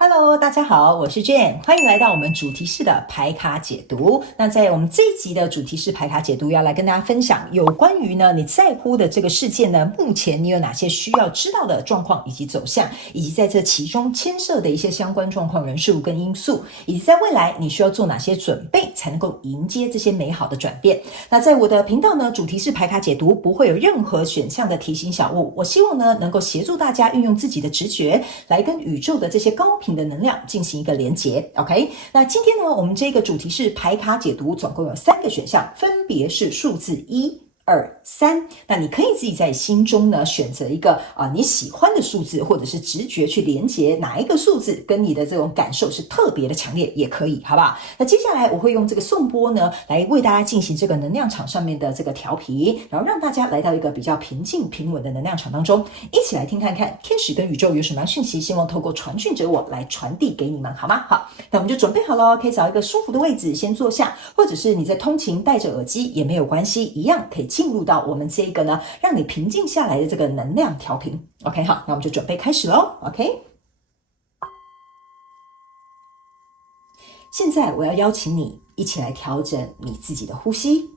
Hello，大家好，我是 Jane， 欢迎来到我们主题式的牌卡解读。那在我们这一集的主题式牌卡解读，要来跟大家分享有关于呢你在乎的这个事件呢，目前你有哪些需要知道的状况以及走向，以及在这其中牵涉的一些相关状况、人事物跟因素，以及在未来你需要做哪些准备，才能够迎接这些美好的转变。那在我的频道呢，主题式牌卡解读不会有任何选项的提醒小物，我希望呢能够协助大家运用自己的直觉，来跟宇宙的这些高频的能量进行一个连结。 OK， 那今天呢我们这个主题是牌卡解读，总共有3个选项，分别是数字1、2、3，那你可以自己在心中呢选择一个你喜欢的数字，或者是直觉去连接哪一个数字跟你的这种感受是特别的强烈也可以，好不好？那接下来我会用这个颂钵呢来为大家进行这个能量场上面的这个调频，然后让大家来到一个比较平静平稳的能量场当中，一起来听看看天使跟宇宙有什么讯息，希望透过传讯者我来传递给你们，好吗？好，那我们就准备好了，可以找一个舒服的位置先坐下，或者是你在通勤戴着耳机也没有关系，一样可以进入到我们这个呢让你平静下来的这个能量调频。 OK， 好，那我们就准备开始咯。 OK， 现在我要邀请你一起来调整你自己的呼吸，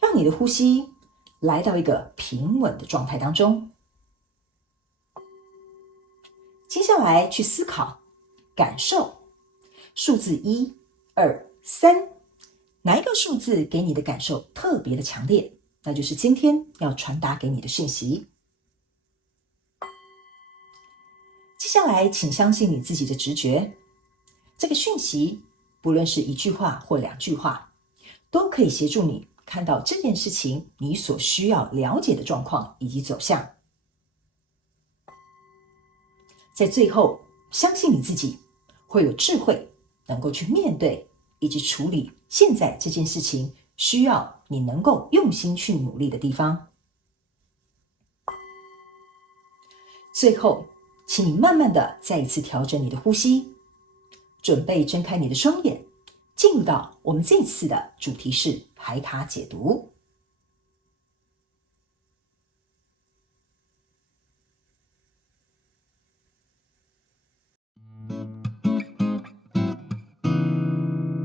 让你的呼吸来到一个平稳的状态当中。接下来去思考感受数字1、2、3，哪一个数字给你的感受特别的强烈，那就是今天要传达给你的讯息。接下来请相信你自己的直觉，这个讯息不论是1句话或2句话，都可以协助你看到这件事情你所需要了解的状况以及走向。在最后相信你自己会有智慧，能够去面对以及处理现在这件事情需要你能够用心去努力的地方。最后请你慢慢的再一次调整你的呼吸，准备睁开你的双眼，进入到我们这次的主题是牌卡解读。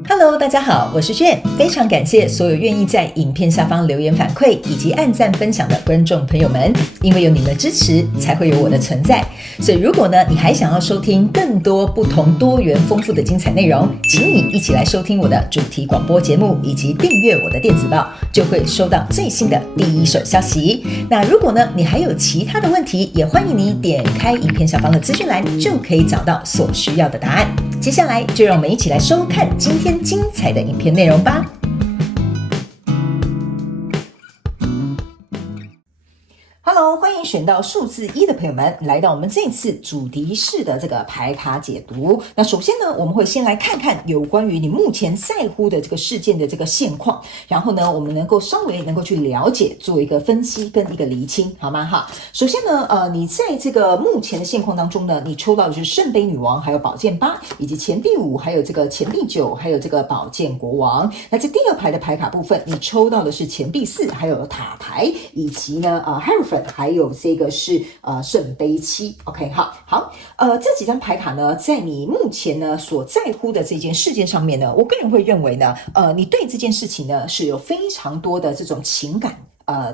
Hello， 大家好，我是 Jane， 非常感谢所有愿意在影片下方留言反馈以及按赞分享的观众朋友们，因为有你们的支持，才会有我的存在。所以如果呢，你还想要收听更多不同多元丰富的精彩内容，请你一起来收听我的主题广播节目，以及订阅我的电子报，就会收到最新的第一手消息。那如果呢，你还有其他的问题，也欢迎你点开影片下方的资讯栏，就可以找到所需要的答案。接下来就让我们一起来收看今天精彩的影片内容吧。Hello， 欢迎选到数字1的朋友们来到我们这次主题式的这个牌卡解读。那首先呢，我们会先来看看有关于你目前在乎的这个事件的这个现况，然后呢，我们能够稍微能够去了解，做一个分析跟一个厘清，好吗？哈，首先呢，你在这个目前的现况当中呢，你抽到的就是圣杯女王，还有宝剑8，以及钱币5，还有这个钱币9，还有这个宝剑国王。那在第二排的牌卡部分，你抽到的是钱币4，还有塔牌，以及呢Hierophant，还有这个是圣杯7。 OK， 好，这几张牌卡呢，在你目前呢所在乎的这件事件上面呢，我个人会认为呢，你对这件事情呢是有非常多的这种情感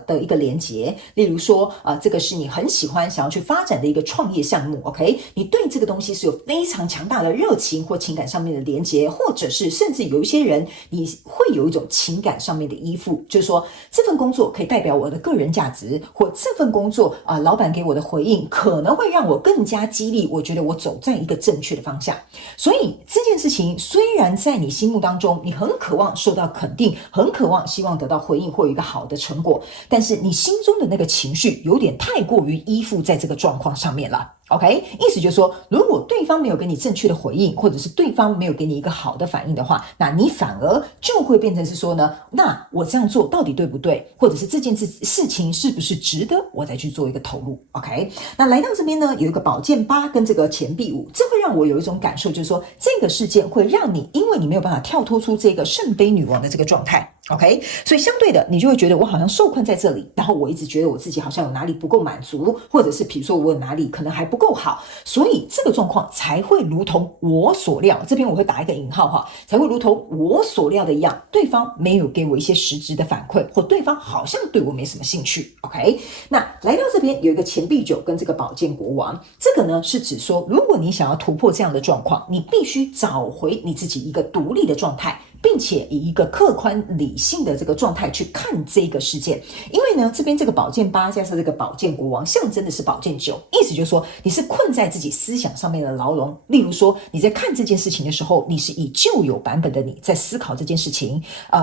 的一个连结。例如说这个是你很喜欢想要去发展的一个创业项目。 OK， 你对这个东西是有非常强大的热情或情感上面的连结，或者是甚至有一些人你会有一种情感上面的依附，就是说这份工作可以代表我的个人价值，或这份工作老板给我的回应可能会让我更加激励，我觉得我走在一个正确的方向。所以这件事情虽然在你心目当中你很渴望受到肯定，很渴望希望得到回应或有一个好的成果，但是你心中的那个情绪有点太过于依附在这个状况上面了。OK， 意思就是说，如果对方没有给你正确的回应，或者是对方没有给你一个好的反应的话，那你反而就会变成是说呢，那我这样做到底对不对？或者是这件事情是不是值得我再去做一个投入 ？OK， 那来到这边呢，有一个宝剑8跟这个钱币5，这会让我有一种感受，就是说这个事件会让你，因为你没有办法跳脱出这个圣杯女王的这个状态。OK， 所以相对的，你就会觉得我好像受困在这里，然后我一直觉得我自己好像有哪里不够满足，或者是比如说我有哪里可能还不够够好，所以这个状况才会如同我所料，这边我会打一个引号哈，才会如同我所料的一样，对方没有给我一些实质的反馈，或对方好像对我没什么兴趣。 OK， 那来到这边有一个钱币九跟这个宝剑国王，这个呢是指说，如果你想要突破这样的状况，你必须找回你自己一个独立的状态，并且以一个客观理性的这个状态去看这个事件。因为呢，这边这个宝剑八加上这个宝剑国王象征的是宝剑九，意思就是说你是困在自己思想上面的牢笼。例如说你在看这件事情的时候，你是以旧有版本的你在思考这件事情。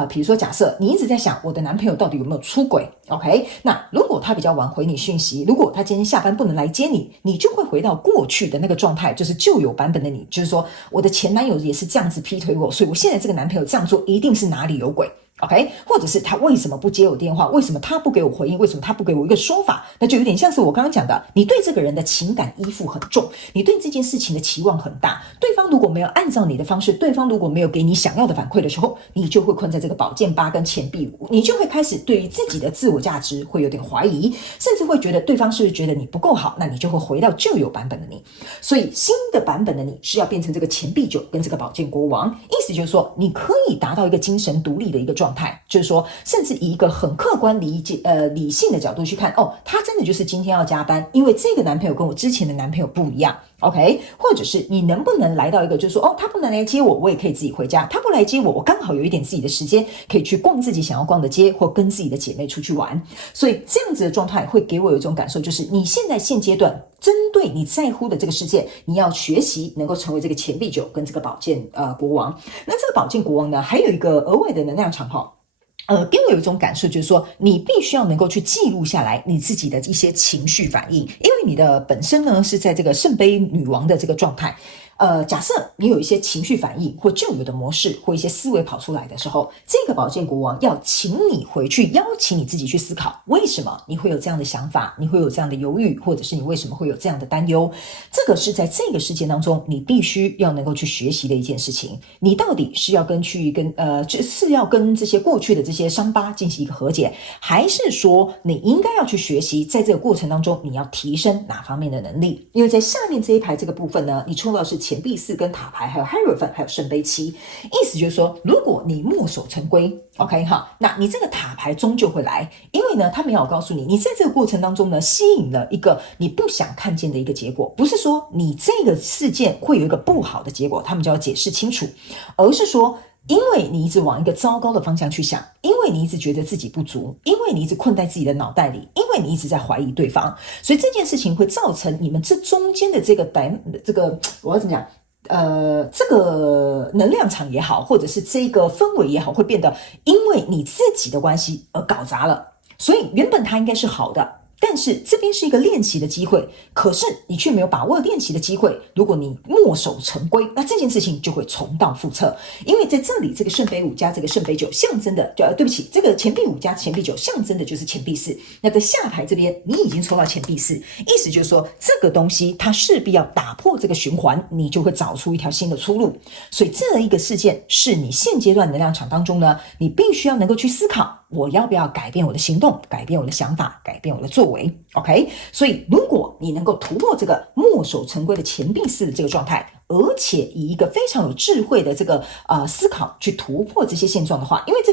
比如说假设你一直在想我的男朋友到底有没有出轨， OK， 那如果他比较晚回你讯息，如果他今天下班不能来接你，你就会回到过去的那个状态，就是旧有版本的你，就是说我的前男友也是这样子劈腿我，所以我现在这个男朋友这样做一定是哪里有鬼。OK， 或者是他为什么不接我电话？为什么他不给我回应？为什么他不给我一个说法？那就有点像是我刚刚讲的，你对这个人的情感依附很重，你对这件事情的期望很大。对方如果没有按照你的方式，对方如果没有给你想要的反馈的时候，你就会困在这个宝剑八跟钱币五，你就会开始对于自己的自我价值会有点怀疑，甚至会觉得对方是不是觉得你不够好，那你就会回到旧有版本的你。所以新的版本的你是要变成这个钱币九跟这个宝剑国王，意思就是说你可以达到一个精神独立的一个状态，就是说甚至以一个很客观理性的角度去看，他真的就是今天要加班，因为这个男朋友跟我之前的男朋友不一样。OK， 或者是你能不能来到一个就是说，他不能来接我，我也可以自己回家，他不来接我，我刚好有一点自己的时间可以去逛自己想要逛的街，或跟自己的姐妹出去玩。所以这样子的状态会给我有一种感受，就是你现阶段针对你在乎的这个事件，你要学习能够成为这个钱币九跟这个宝剑国王。那这个宝剑国王呢，还有一个额外的能量场哈。给我有一种感受，就是说你必须要能够去记录下来你自己的一些情绪反应，因为你的本身呢是在这个圣杯女王的这个状态。假设你有一些情绪反应或旧有的模式或一些思维跑出来的时候，这个宝剑国王要请你回去邀请你自己去思考，为什么你会有这样的想法，你会有这样的犹豫，或者是你为什么会有这样的担忧。这个是在这个事件当中你必须要能够去学习的一件事情。你到底是要是要跟这些过去的这些伤疤进行一个和解，还是说你应该要去学习在这个过程当中你要提升哪方面的能力。因为在下面这一排这个部分呢，你抽到的是钱币四跟塔牌，还有 Hierophant， 还有圣杯七，意思就是说如果你墨守成规 OK 哈，那你这个塔牌终究会来。因为呢他们要告诉你，你在这个过程当中呢吸引了一个你不想看见的一个结果，不是说你这个事件会有一个不好的结果，他们就要解释清楚，而是说因为你一直往一个糟糕的方向去想，因为你一直觉得自己不足，因为你一直困在自己的脑袋里，因为你一直在怀疑对方，所以这件事情会造成你们这中间的这个我要怎么讲，这个能量场也好，或者是这个氛围也好，会变得因为你自己的关系而搞砸了。所以原本它应该是好的，但是这边是一个练习的机会，可是你却没有把握练习的机会。如果你墨守成规，那这件事情就会重蹈覆辙。因为在这里，这个圣杯五加这个圣杯九象征的，对不起，这个钱币五加钱币九象征的就是钱币四。那在下排这边，你已经抽到钱币四，意思就是说这个东西它势必要打破这个循环，你就会找出一条新的出路。所以这一个事件是你现阶段能量场当中呢，你必须要能够去思考，我要不要改变我的行动，改变我的想法，改变我的作为。 OK， 所以如果你能够突破这个墨守成规的钱币四的这个状态，而且以一个非常有智慧的这个思考去突破这些现状的话，因为这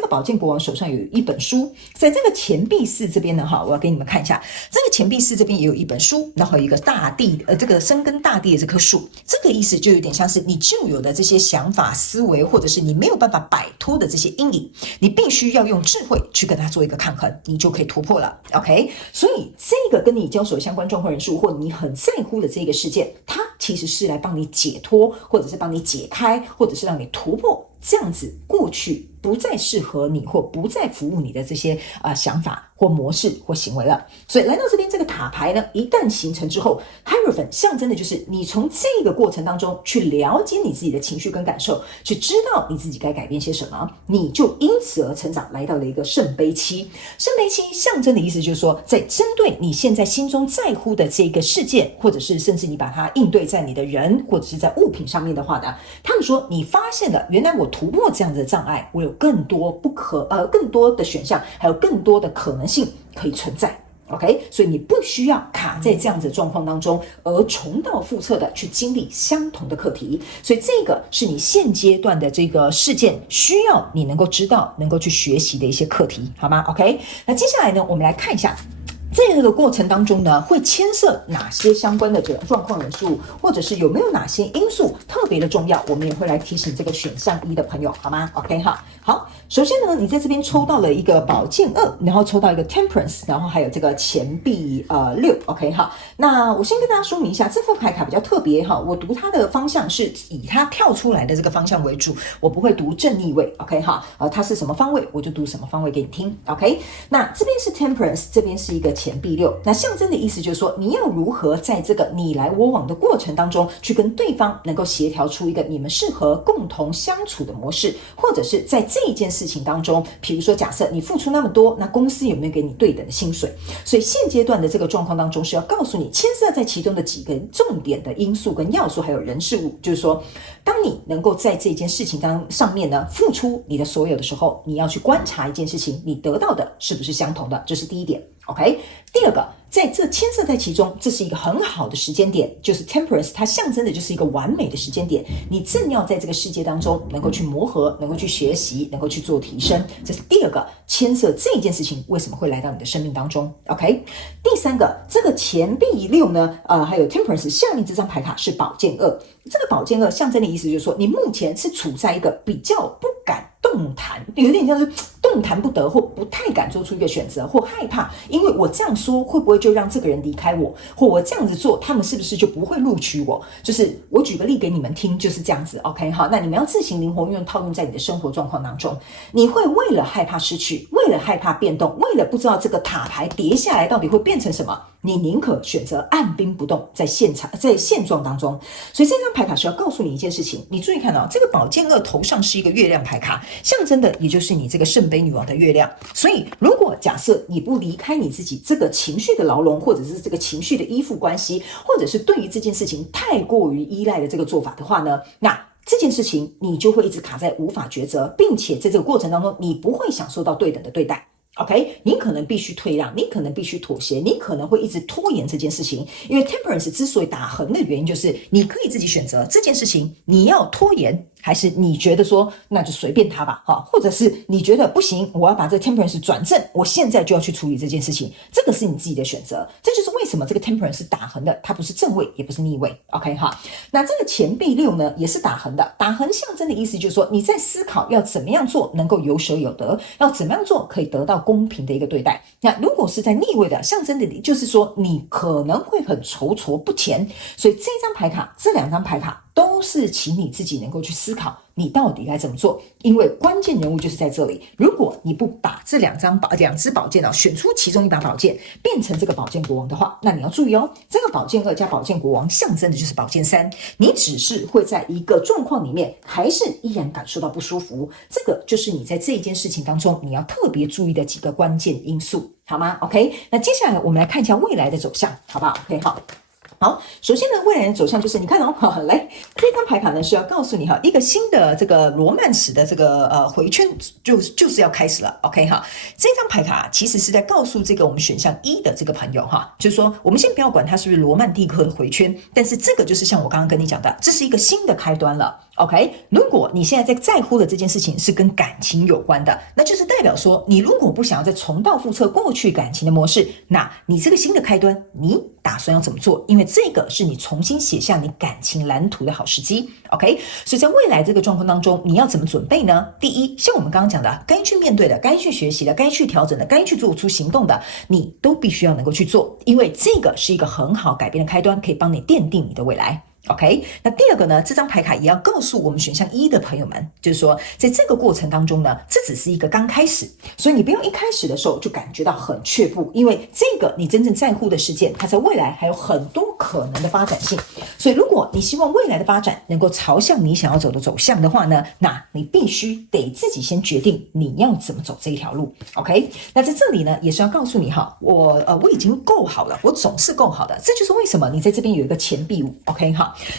个宝剑国王手上有一本书，在这个钱币四这边呢我要给你们看一下，这个钱币四这边也有一本书，然后有一个大地这个深耕大地的这棵树，这个意思就有点像是你旧有的这些想法思维，或者是你没有办法摆脱的这些阴影，你必须要用智慧去跟它做一个抗衡，你就可以突破了。 OK， 所以这个跟你交手相关状况人数，或你很在乎的这个事件，它其实是来帮你解脱，或者是帮你解开，或者是让你突破这样子过去不再适合你或不再服务你的这些想法或模式或行为了。所以来到这边这个塔牌呢，一旦形成之后， Hierophant 象征的就是你从这个过程当中去了解你自己的情绪跟感受，去知道你自己该改变些什么，你就因此而成长，来到了一个圣杯七。圣杯七象征的意思就是说，在针对你现在心中在乎的这个事件，或者是甚至你把它应对在你的人或者是在物品上面的话呢，他们说你发现了原来我突破这样的障碍，我有更多的选项，还有更多的可能性可以存在。OK， 所以你不需要卡在这样子的状况当中，而重蹈覆辙的去经历相同的课题。所以这个是你现阶段的这个事件需要你能够知道、能够去学习的一些课题，好吗 ？OK， 那接下来呢，我们来看一下。这个过程当中呢，会牵涉哪些相关的这个状况人数，或者是有没有哪些因素特别的重要，我们也会来提醒这个选项1的朋友，好吗 ？OK 哈，好，首先呢，你在这边抽到了一个宝剑2，然后抽到一个 Temperance， 然后还有这个钱币6 ，OK 哈。那我先跟大家说明一下，这副牌卡比较特别哈，我读它的方向是以它跳出来的这个方向为主，我不会读正逆位 ，OK 哈，它是什么方位我就读什么方位给你听 ，OK。那这边是 Temperance， 这边是一个钱币6，那象征的意思就是说，你要如何在这个你来我往的过程当中，去跟对方能够协调出一个你们适合共同相处的模式，或者是在这一件事情当中，比如说假设你付出那么多，那公司有没有给你对等的薪水？所以现阶段的这个状况当中，是要告诉你牵涉在其中的几个重点的因素跟要素，还有人事物，就是说，当你能够在这件事情上面呢付出你的所有的时候，你要去观察一件事情，你得到的是不是相同的？这是第一点。OK， 第二个，在这牵涉在其中，这是一个很好的时间点，就是 Temperance， 它象征的就是一个完美的时间点，你正要在这个世界当中能够去磨合，能够去学习，能够去做提升，这是第二个牵涉这件事情为什么会来到你的生命当中。OK， 第三个，这个钱币6呢，还有 Temperance 下面这张牌卡是宝剑2，这个宝剑2象征的意思就是说，你目前是处在一个比较不敢动弹，有点像是动弹不得，或不太敢做出一个选择，或害怕，因为我这样说会不会就让这个人离开我，或我这样子做他们是不是就不会录取我，就是我举个例给你们听，就是这样子 OK 好，那你们要自行灵活运用套用在你的生活状况当中，你会为了害怕失去，为了害怕变动，为了不知道这个塔牌跌下来到底会变成什么，你宁可选择按兵不动，在现状当中。所以这张牌卡是要告诉你一件事情，你注意看这个宝剑2头上是一个月亮牌卡，象征的也就是你这个圣杯女王的月亮。所以如果假设你不离开你自己这个情绪的牢笼，或者是这个情绪的依附关系，或者是对于这件事情太过于依赖的这个做法的话呢，那这件事情你就会一直卡在无法抉择，并且在这个过程当中你不会享受到对等的对待。OK， 你可能必须退让，你可能必须妥协，你可能会一直拖延这件事情，因为 Temperance 之所以打横的原因就是你可以自己选择这件事情，你要拖延，还是你觉得说那就随便他吧，或者是你觉得不行，我要把这个 Temperance 转正，我现在就要去处理这件事情，这个是你自己的选择。这就是为什么这个 Temperance 是打横的，它不是正位也不是逆位 OK 哈。那这个钱币6呢也是打横的，打横象征的意思就是说你在思考要怎么样做能够有舍有得，要怎么样做可以得到公平的一个对待。那如果是在逆位的，象征的就是说你可能会很踌躇不前，所以这张牌卡这2张牌卡都是请你自己能够去思考你到底该怎么做，因为关键人物就是在这里。如果你不把这两只宝剑选出其中一把宝剑变成这个宝剑国王的话，那你要注意这个宝剑2加宝剑国王象征的就是宝剑3，你只是会在一个状况里面还是依然感受到不舒服，这个就是你在这一件事情当中你要特别注意的几个关键因素，好吗 OK， 那接下来我们来看一下未来的走向，好不好 OK 好，首先呢，未来的走向就是你看来这张牌卡呢是要告诉你一个新的这个罗曼史的这个回圈就是要开始了 OK 这张牌卡其实是在告诉这个我们选项1的这个朋友就是说我们先不要管它是不是罗曼蒂克的回圈，但是这个就是像我刚刚跟你讲的，这是一个新的开端了 OK， 如果你现在在乎的这件事情是跟感情有关的，那就是代表说你如果不想要再重蹈覆辙过去感情的模式，那你这个新的开端你打算要怎么做？因为这个是你重新写下你感情蓝图的好时机 OK， 所以在未来这个状况当中你要怎么准备呢？第一，像我们刚刚讲的，该去面对的，该去学习的，该去调整的，该去做出行动的，你都必须要能够去做，因为这个是一个很好改变的开端，可以帮你奠定你的未来OK， 那第二个呢，这张牌卡也要告诉我们选项1的朋友们，就是说在这个过程当中呢，这只是一个刚开始，所以你不用一开始的时候就感觉到很却步，因为这个你真正在乎的事件，它在未来还有很多可能的发展性，所以如果你希望未来的发展能够朝向你想要走的走向的话呢，那你必须得自己先决定你要怎么走这一条路 OK， 那在这里呢也是要告诉你我已经够好了，我总是够好的，这就是为什么你在这边有一个钱币5 OK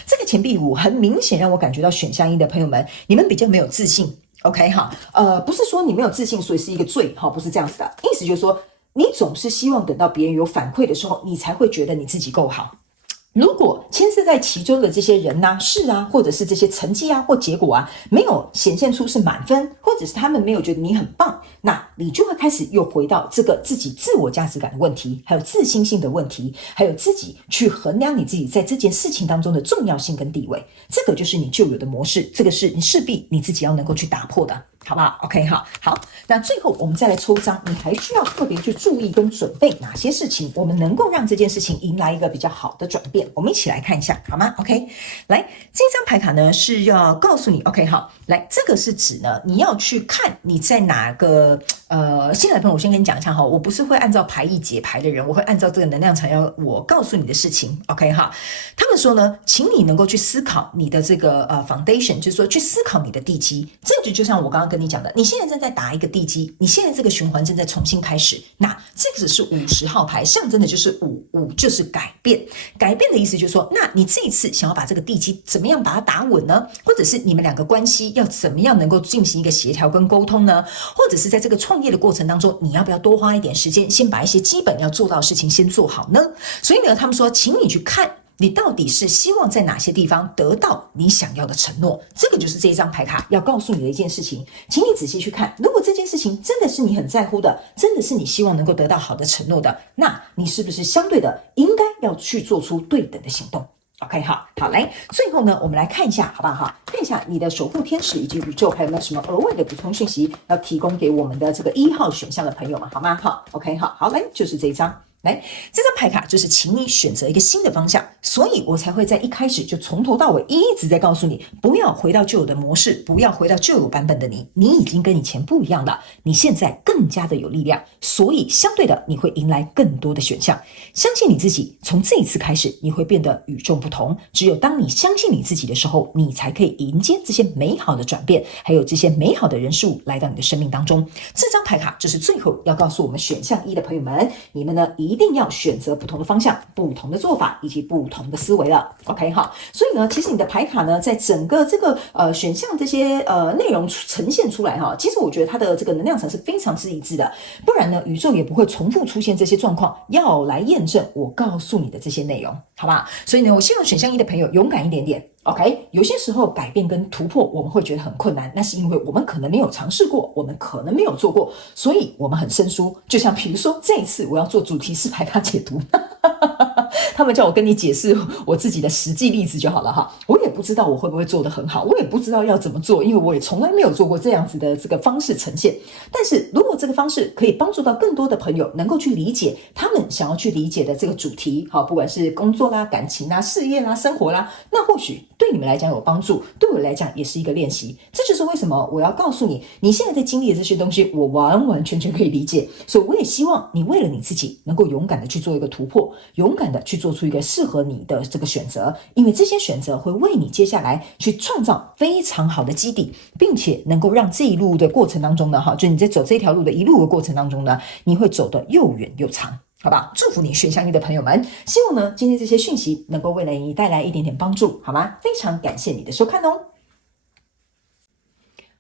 这个钱币5很明显让我感觉到选项1的朋友们，你们比较没有自信 OK 不是说你没有自信所以是一个罪不是这样子的，意思就是说你总是希望等到别人有反馈的时候，你才会觉得你自己够好。如果牵涉在其中的这些人啊、事啊，或者是这些成绩啊或结果啊，没有显现出是满分，或者是他们没有觉得你很棒，那你就会开始又回到这个自己自我价值感的问题，还有自信心的问题，还有自己去衡量你自己在这件事情当中的重要性跟地位。这个就是你旧有的模式，这个是你势必你自己要能够去打破的。好不好 ？OK， 好，那最后我们再来抽张，你还需要特别去注意跟准备哪些事情，我们能够让这件事情迎来一个比较好的转变？我们一起来看一下，好吗 ？OK， 来，这张牌卡呢是要告诉你 ，OK， 好，来，这个是指呢你要去看你在哪个新来的朋友，我先跟你讲一下哈，我不是会按照牌意解牌的人，我会按照这个能量场要我告诉你的事情 ，OK 哈。他们说呢，请你能够去思考你的这个foundation， 就是说去思考你的地基，这就像我刚刚跟你讲的，你现在正在打一个地基，你现在这个循环正在重新开始，那这个是50号牌，象征的就是5就是改变，改变的意思就是说，那你这一次想要把这个地基怎么样把它打稳呢？或者是你们两个关系要怎么样能够进行一个协调跟沟通呢？或者是在这个创业的过程当中，你要不要多花一点时间，先把一些基本要做到的事情先做好呢？所以呢，他们说，请你去看你到底是希望在哪些地方得到你想要的承诺，这个就是这一张牌卡要告诉你的一件事情，请你仔细去看，如果这件事情真的是你很在乎的，真的是你希望能够得到好的承诺的，那你是不是相对的应该要去做出对等的行动？OK， 好，来，最后呢，我们来看一下，好不好？看一下你的守护天使以及宇宙还有没有什么额外的补充讯息要提供给我们的这个1号选项的朋友们，好吗？好 ，OK， 好，来，就是这一张。来，这张牌卡就是请你选择一个新的方向，所以我才会在一开始就从头到尾一直在告诉你，不要回到旧有的模式，不要回到旧有版本的你，你已经跟以前不一样了，你现在更加的有力量，所以相对的你会迎来更多的选项。相信你自己，从这一次开始，你会变得与众不同。只有当你相信你自己的时候，你才可以迎接这些美好的转变，还有这些美好的人事物来到你的生命当中。这张牌卡就是最后要告诉我们选项1的朋友们，你们呢一定要选择不同的方向、不同的做法以及不同的思维了。OK， 好，所以呢，其实你的牌卡呢，在整个这个选项这些内容呈现出来哈，其实我觉得它的这个能量场是非常之一致的，不然呢，宇宙也不会重复出现这些状况，要来验证我告诉你的这些内容，好吧？所以呢，我希望选项1的朋友勇敢一点点。OK， 有些时候改变跟突破我们会觉得很困难，那是因为我们可能没有尝试过，我们可能没有做过，所以我们很生疏。就像比如说这一次我要做主题式牌卡解读他们叫我跟你解释我自己的实际例子就好了哈，我也不知道我会不会做得很好，我也不知道要怎么做，因为我也从来没有做过这样子的这个方式呈现。但是如果这个方式可以帮助到更多的朋友能够去理解他们想要去理解的这个主题，好，不管是工作啦、感情啦、事业啦、生活啦，那或许对你们来讲有帮助，对我来讲也是一个练习。这就是为什么我要告诉你，你现在在经历的这些东西，我完完全全可以理解。所以我也希望你为了你自己能够勇敢的去做一个突破，勇敢的去做出一个适合你的这个选择，因为这些选择会为你接下来去创造非常好的基底，并且能够让这一路的过程当中呢，就你在走这条路的一路的过程当中呢，你会走得又远又长。好吧，祝福你选项1的朋友们，希望呢今天这些讯息能够为了你带来一点点帮助，好吗？非常感谢你的收看哦。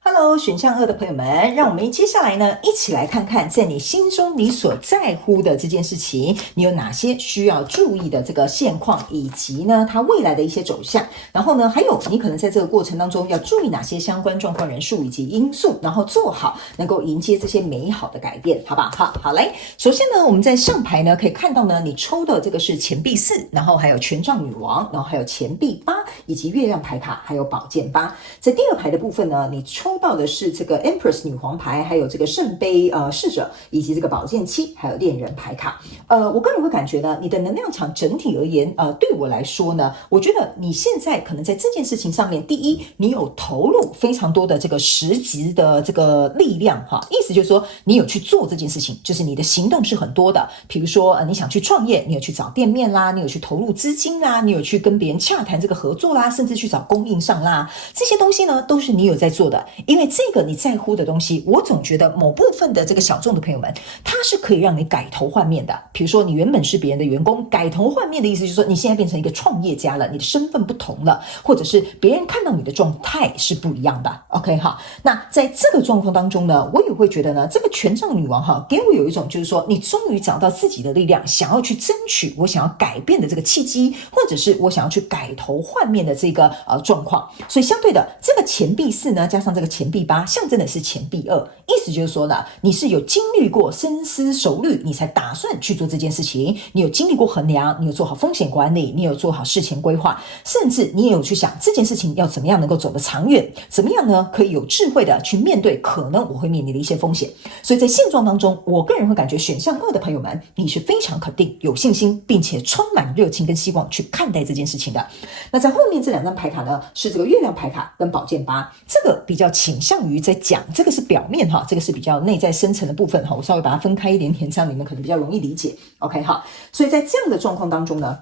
Hello， 选项2的朋友们，让我们接下来呢，一起来看看在你心中你所在乎的这件事情，你有哪些需要注意的这个现况，以及呢它未来的一些走向。然后呢，还有你可能在这个过程当中要注意哪些相关状况、人数以及因素，然后做好能够迎接这些美好的改变，好吧？好，来，首先呢，我们在上牌呢可以看到呢，你抽的这个是钱币4，然后还有权杖女王，然后还有钱币8，以及月亮牌卡，还有宝剑8。在第2排的部分呢，你抽到的是这个 Empress 女皇牌，还有这个圣杯侍者，以及这个宝剑7，还有恋人牌卡。我个人会感觉呢，你的能量场整体而言，对我来说呢，我觉得你现在可能在这件事情上面，第一，你有投入非常多的这个实质的这个力量哈，意思就是说你有去做这件事情，就是你的行动是很多的。比如说你想去创业，你有去找店面啦，你有去投入资金啦，你有去跟别人洽谈这个合作啦，甚至去找供应商啦，这些东西呢都是你有在做的。因为这个你在乎的东西，我总觉得某部分的这个小众的朋友们，它是可以让你改头换面的。比如说你原本是别人的员工，改头换面的意思就是说你现在变成一个创业家了，你的身份不同了，或者是别人看到你的状态是不一样的。OK 哈，那在这个状况当中呢，我也会觉得呢，这个权杖女王哈，给我有一种就是说，你终于找到自己的力量，想要去争取我想要改变的这个契机，或者是我想要去改头换面的这个状况。所以相对的，这个钱币4呢，加上这个钱币8，象征的是钱币2，意思就是说呢，你是有经历过深思熟虑，你才打算去做这件事情，你有经历过衡量，你有做好风险管理，你有做好事前规划，甚至你也有去想这件事情要怎么样能够走得长远，怎么样呢可以有智慧的去面对可能我会面临的一些风险。所以在现状当中，我个人会感觉选项2的朋友们，你是非常肯定、有信心，并且充满热情跟希望去看待这件事情的。那在后面这2张牌卡呢，是这个月亮牌卡跟宝剑8，这个比较倾向于在讲，这个是表面哈，这个是比较内在深层的部分哈，我稍微把它分开一点点，这样你们可能比较容易理解。OK 哈，所以在这样的状况当中呢，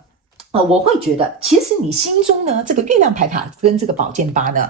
我会觉得，其实你心中呢，这个月亮牌卡跟这个宝剑8呢，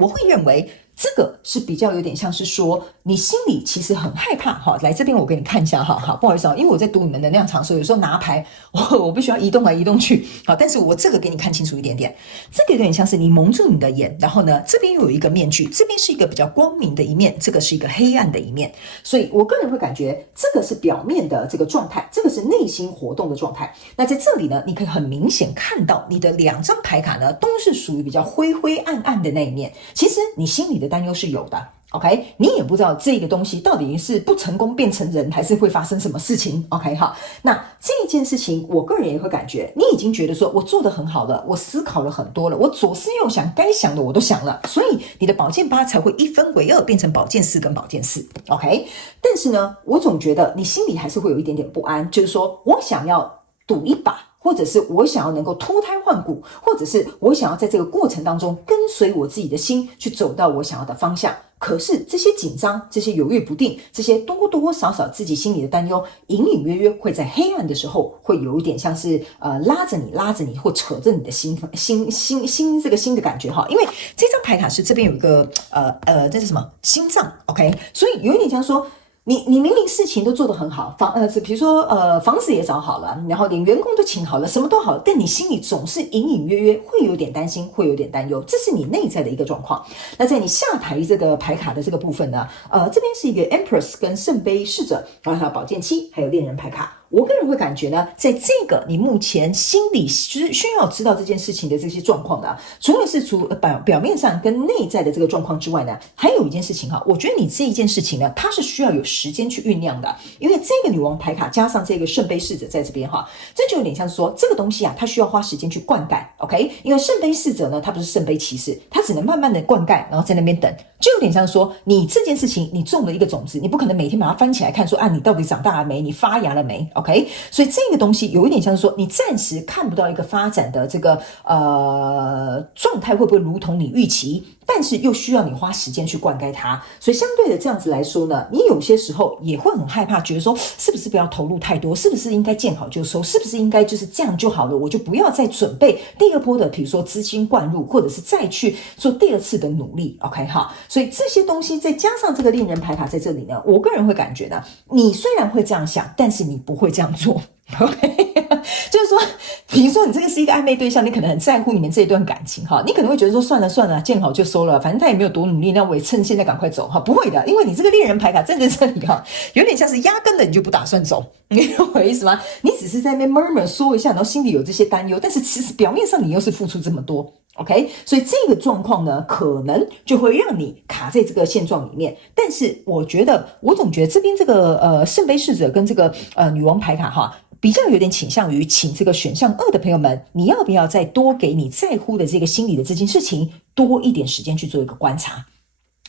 我会认为这个是比较有点像是说，你心里其实很害怕哈。来这边我给你看一下哈，好，不好意思啊，因为我在读你们能量场，所以有时候拿牌我必须要移动来移动去，好，但是我这个给你看清楚一点点，这个有点像是你蒙住你的眼，然后呢，这边又有一个面具，这边是一个比较光明的一面，这个是一个黑暗的一面，所以我个人会感觉这个是表面的这个状态，这个是内心活动的状态。那在这里呢，你可以很明显看到你的2张牌卡呢，都是属于比较灰灰暗暗的那一面，其实你心里的担忧是有的。OK， 你也不知道这个东西到底是不成功变成人，还是会发生什么事情。OK， 好，那这件事情，我个人也会感觉，你已经觉得说我做得很好了，我思考了很多了，我左思右想，该想的我都想了，所以你的宝剑8才会一分为二，变成宝剑4跟宝剑4。OK， 但是呢，我总觉得你心里还是会有一点点不安，就是说我想要赌一把。或者是我想要能够脱胎换骨，或者是我想要在这个过程当中跟随我自己的心去走到我想要的方向。可是这些紧张，这些犹豫不定，这些多多少少自己心里的担忧，隐隐约约会在黑暗的时候，会有一点像是拉着你，或扯着你的心这个心的感觉哈。因为这张牌卡是这边有一个这是什么心脏 ，OK， 所以有一点像说。你明明事情都做得很好，比如说房子也找好了，然后连员工都请好了，什么都好了，但你心里总是隐隐约约会有点担心，会有点担忧，这是你内在的一个状况。那在你下牌这个牌卡的这个部分呢，这边是一个 Empress 跟圣杯侍者，然后还有宝剑7，还有恋人牌卡。我个人会感觉呢，在这个你目前心里需要知道这件事情的这些状况的，除了是表面上跟内在的这个状况之外呢，还有一件事情哈，我觉得你这一件事情呢，它是需要有时间去酝酿的，因为这个女王牌卡加上这个圣杯侍者在这边哈，这就有点像是说这个东西啊，它需要花时间去灌溉 ，OK？ 因为圣杯侍者呢，它不是圣杯骑士，它只能慢慢的灌溉，然后在那边等，就有点像说你这件事情你种了一个种子，你不可能每天把它翻起来看说啊，你到底长大了没？你发芽了没？ OK， 所以这个东西有一点像是说，你暂时看不到一个发展的这个状态会不会如同你预期，但是又需要你花时间去灌溉它。所以相对的这样子来说呢，你有些时候也会很害怕，觉得说是不是不要投入太多，是不是应该见好就收，是不是应该就是这样就好了，我就不要再准备第二波的比如说资金灌入，或者是再去做第二次的努力。 OK 好，所以这些东西再加上这个恋人牌卡在这里呢，我个人会感觉呢，你虽然会这样想，但是你不会这样做。OK， 就是说，比如说你这个是一个暧昧对象，你可能很在乎你们这一段感情哈，你可能会觉得说算了，见好就收了，反正他也没有多努力，那我也趁现在赶快走哈。不会的，因为你这个恋人牌卡站在这里哈，有点像是压根的你就不打算走，你懂我意思吗？你只是在那边 murmur 说一下，然后心里有这些担忧，但是其实表面上你又是付出这么多。OK， 所以这个状况呢，可能就会让你卡在这个现状里面。但是我总觉得这边这个圣杯侍者跟这个女王牌卡哈，比较有点倾向于请这个选项2的朋友们，你要不要再多给你在乎的这个心理的这件事情多一点时间去做一个观察？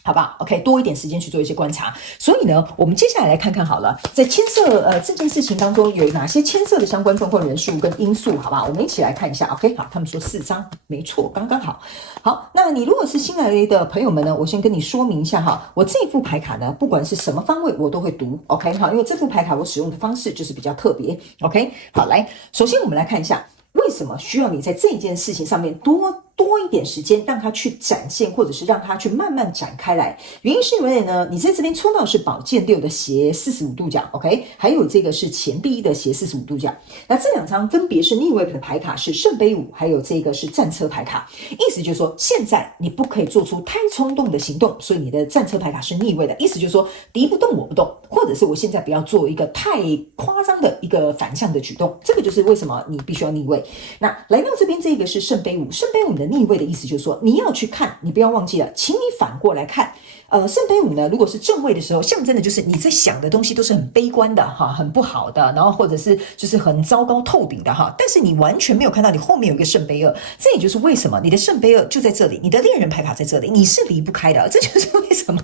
好不好 ？OK， 多一点时间去做一些观察。所以呢，我们接下来来看看好了，在牵涉这件事情当中有哪些牵涉的相关状况人数跟因素，好不好？我们一起来看一下。OK， 好，他们说4张，没错，刚刚好。好，那你如果是新来的朋友们呢，我先跟你说明一下哈，我这副牌卡呢，不管是什么方位，我都会读。OK， 好，因为这副牌卡我使用的方式就是比较特别。OK， 好，来，首先我们来看一下。为什么需要你在这件事情上面多多一点时间让它去展现，或者是让它去慢慢展开来。原因是因为呢，你在这边抽到的是宝剑6的斜45度角 ，OK， 还有这个是钱币1的斜45度角。那这2张分别是逆位的牌卡是圣杯5，还有这个是战车牌卡。意思就是说，现在你不可以做出太冲动的行动，所以你的战车牌卡是逆位的。意思就是说，敌不动我不动，或者是我现在不要做一个太夸张的一个反向的举动。这个就是为什么你必须要逆位。那来到这边，这个是圣杯5，圣杯5的逆位的意思就是说，你要去看，你不要忘记了，请你反过来看。圣杯5呢，如果是正位的时候，象征的就是你在想的东西都是很悲观的哈，很不好的，然后或者是就是很糟糕透顶的哈。但是你完全没有看到你后面有一个圣杯2，这也就是为什么你的圣杯2就在这里，你的恋人牌卡在这里，你是离不开的。这就是为什么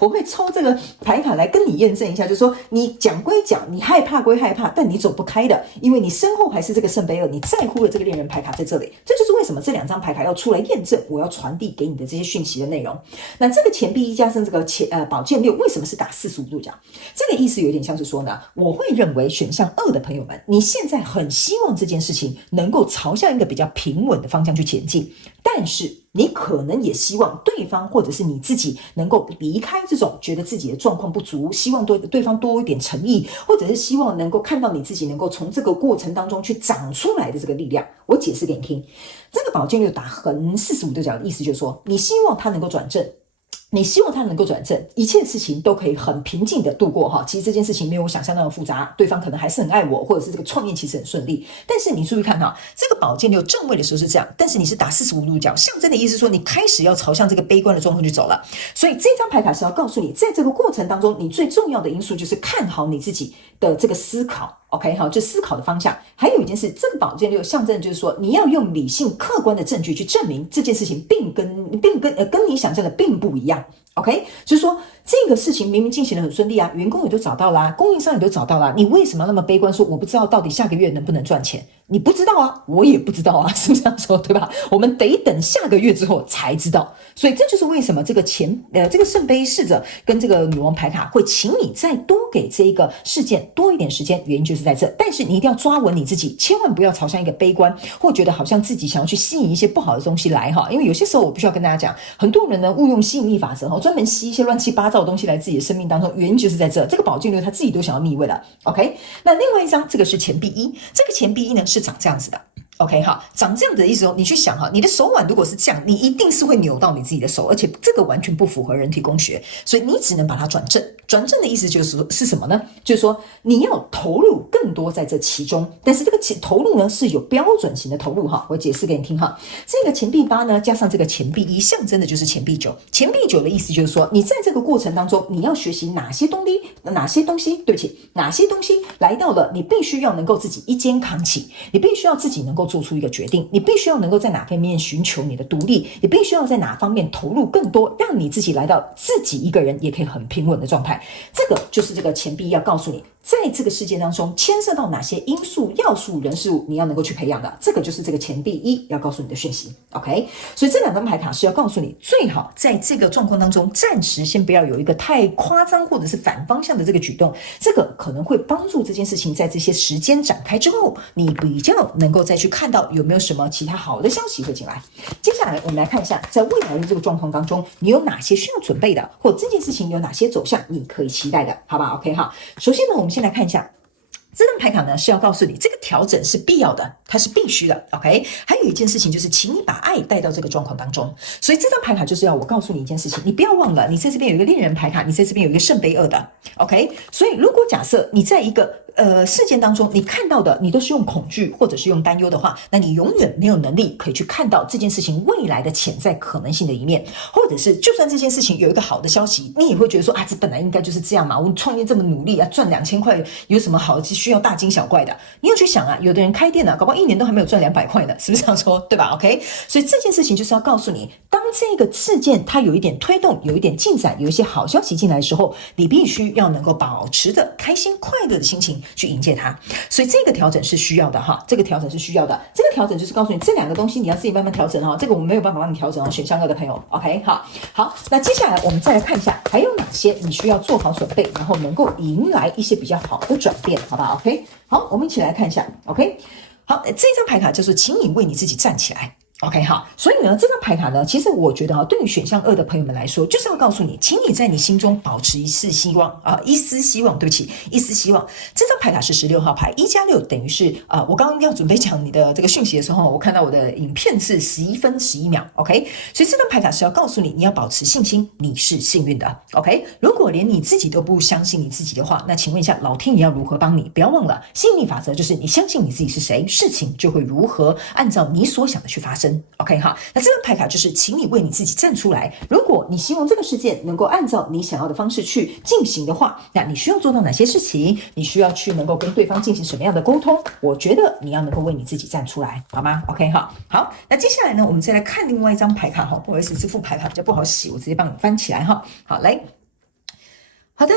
我会抽这个牌卡来跟你验证一下，就是说你讲归讲，你害怕归害怕，但你走不开的，因为你身后还是这个圣杯2，你在乎的这个恋人牌卡在这里。这就是为什么这2张牌卡要出来验证我要传递给你的这些讯息的内容。那这个钱币1加上这个宝剑6为什么是打45度角？这个意思有点像是说呢，我会认为选项2的朋友们，你现在很希望这件事情能够朝向一个比较平稳的方向去前进，但是你可能也希望对方或者是你自己能够离开这种觉得自己的状况不足，希望对方多一点诚意，或者是希望能够看到你自己能够从这个过程当中去长出来的这个力量。我解释给你听，这个宝剑6打横45度角的意思就是说，你希望它能够转正，你希望他能够转正，一切事情都可以很平静的度过哈。其实这件事情没有我想象那么复杂，对方可能还是很爱我，或者是这个创业其实很顺利。但是你注意看哈，这个宝剑6正位的时候是这样，但是你是打45度角，象征的意思说你开始要朝向这个悲观的状况去走了。所以这张牌卡是要告诉你，在这个过程当中，你最重要的因素就是看好你自己的这个思考。OK， 好，就思考的方向。还有一件事，这个宝剑6象征的就是说，你要用理性、客观的证据去证明这件事情跟你想象的并不一样。OK， 就是说这个事情明明进行得很顺利啊，员工也都找到啦，供应商也都找到啦，你为什么要那么悲观说我不知道到底下个月能不能赚钱？你不知道啊，我也不知道啊，是不是这样说，对吧？我们得等下个月之后才知道。所以这就是为什么这个这个圣杯侍者跟这个女王牌卡会请你再多给这一个事件多一点时间，原因就是在这。但是你一定要抓稳你自己，千万不要朝向一个悲观，或觉得好像自己想要去吸引一些不好的东西来哈。因为有些时候我必须要跟大家讲，很多人呢误用吸引力法则专门吸一些乱七八糟的东西来自己的生命当中，原因就是在这。这个宝剑6他自己都想要逆位了。OK， 那另外一张这个是钱币1，这个钱币1呢是长这样子的。OK 哈，长这样的意思你去想哈，你的手腕如果是这样，你一定是会扭到你自己的手，而且这个完全不符合人体工学，所以你只能把它转正。转正的意思就是说是什么呢？就是说你要投入更多在这其中，但是这个投入呢是有标准型的投入哈。我解释给你听哈。这个钱币8呢加上这个钱币1，象征的就是钱币9。钱币9的意思就是说，你在这个过程当中，你要学习哪些东西来到了，你必须要能够自己一肩扛起，你必须要自己能够做出一个决定，你必须要能够在哪方面寻求你的独立，你必须要在哪方面投入更多，让你自己来到自己一个人也可以很平稳的状态。这个就是这个钱币要告诉你，在这个世界当中牵涉到哪些因素、要素、人事物，你要能够去培养的，这个就是这个钱币1要告诉你的讯息。OK， 所以这2张牌卡是要告诉你，最好在这个状况当中，暂时先不要有一个太夸张或者是反方向的这个举动，这个可能会帮助这件事情在这些时间展开之后，你比较能够再去看到有没有什么其他好的消息会进来。接下来我们来看一下，在未来的这个状况当中，你有哪些需要准备的，或这件事情有哪些走向你可以期待的，好吧 ？OK 哈，首先呢，我们先来看一下。这张牌卡呢是要告诉你，这个调整是必要的，它是必须的 ，OK？ 还有一件事情就是，请你把爱带到这个状况当中。所以这张牌卡就是要我告诉你一件事情，你不要忘了，你在这边有一个恋人牌卡，你在这边有一个圣杯2的 ，OK？ 所以如果假设你在一个事件当中，你看到的你都是用恐惧或者是用担忧的话，那你永远没有能力可以去看到这件事情未来的潜在可能性的一面，或者是就算这件事情有一个好的消息，你也会觉得说啊，这本来应该就是这样嘛，我创业这么努力啊，赚2000块有什么好需要大惊小怪的？你要去想啊，有的人开店啊，搞不好1年都还没有赚200块呢，是不是这样说？对吧 ？OK， 所以这件事情就是要告诉你，当这个事件它有一点推动，有一点进展，有一些好消息进来的时候，你必须要能够保持着开心快乐的心情去迎接它。所以这个调整是需要的哈，这个调整是需要的。这个调整就是告诉你，这2个东西你要自己慢慢调整哈，这个我们没有办法帮你调整哦，选项2的朋友 ，OK， 好，那接下来我们再来看一下，还有哪些你需要做好准备，然后能够迎来一些比较好的转变，好吧 ？OK， 好，我们一起来看一下 ，OK， 好，这张牌卡就是请你为你自己站起来。OK， 好，所以呢，这张牌卡呢，其实我觉得对于选项2的朋友们来说，就是要告诉你，请你在你心中保持一丝希望啊，一丝希望，对不起，一丝希望。这张牌卡是16号牌，1+6等于是我刚刚要准备讲你的这个讯息的时候，我看到我的影片是11分11秒 ，OK， 所以这张牌卡是要告诉你，你要保持信心，你是幸运的 ，OK。如果连你自己都不相信你自己的话，那请问一下，老天爷要如何帮你？不要忘了，吸引力法则就是你相信你自己是谁，事情就会如何按照你所想的去发生。OK 哈，那这张牌卡就是请你为你自己站出来。如果你希望这个事件能够按照你想要的方式去进行的话，那你需要做到哪些事情？你需要去能够跟对方进行什么样的沟通？我觉得你要能够为你自己站出来，好吗 ？OK 哈，好，那接下来呢，我们再来看另外一张牌卡哈，不好意思，这副牌卡比较不好洗，我直接帮你翻起来哈。好，来，好的。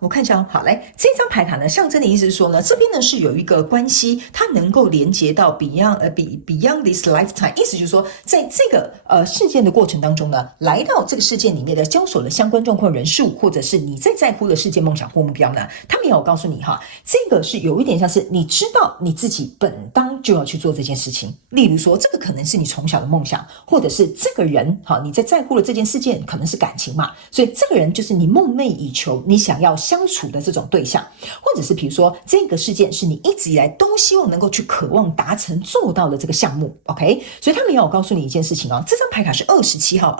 我看一下，好，来，这张牌卡呢，象征的意思是说呢，这边呢是有一个关系，它能够连接到 beyond this lifetime， 意思就是说，在这个事件的过程当中呢，来到这个事件里面的交手的相关状况人数，或者是你在乎的事件梦想或目标呢，他们也有告诉你哈，这个是有一点像是你知道你自己本当就要去做这件事情，例如说，这个可能是你从小的梦想，或者是这个人哈，你在乎的这件事件可能是感情嘛，所以这个人就是你梦寐以求，你想要相处的这种对象，或者是比如说这个事件是你一直以来都希望能够去渴望达成做到的这个项目 ，OK？ 所以他们也有告诉你一件事情哦，这张牌卡是27号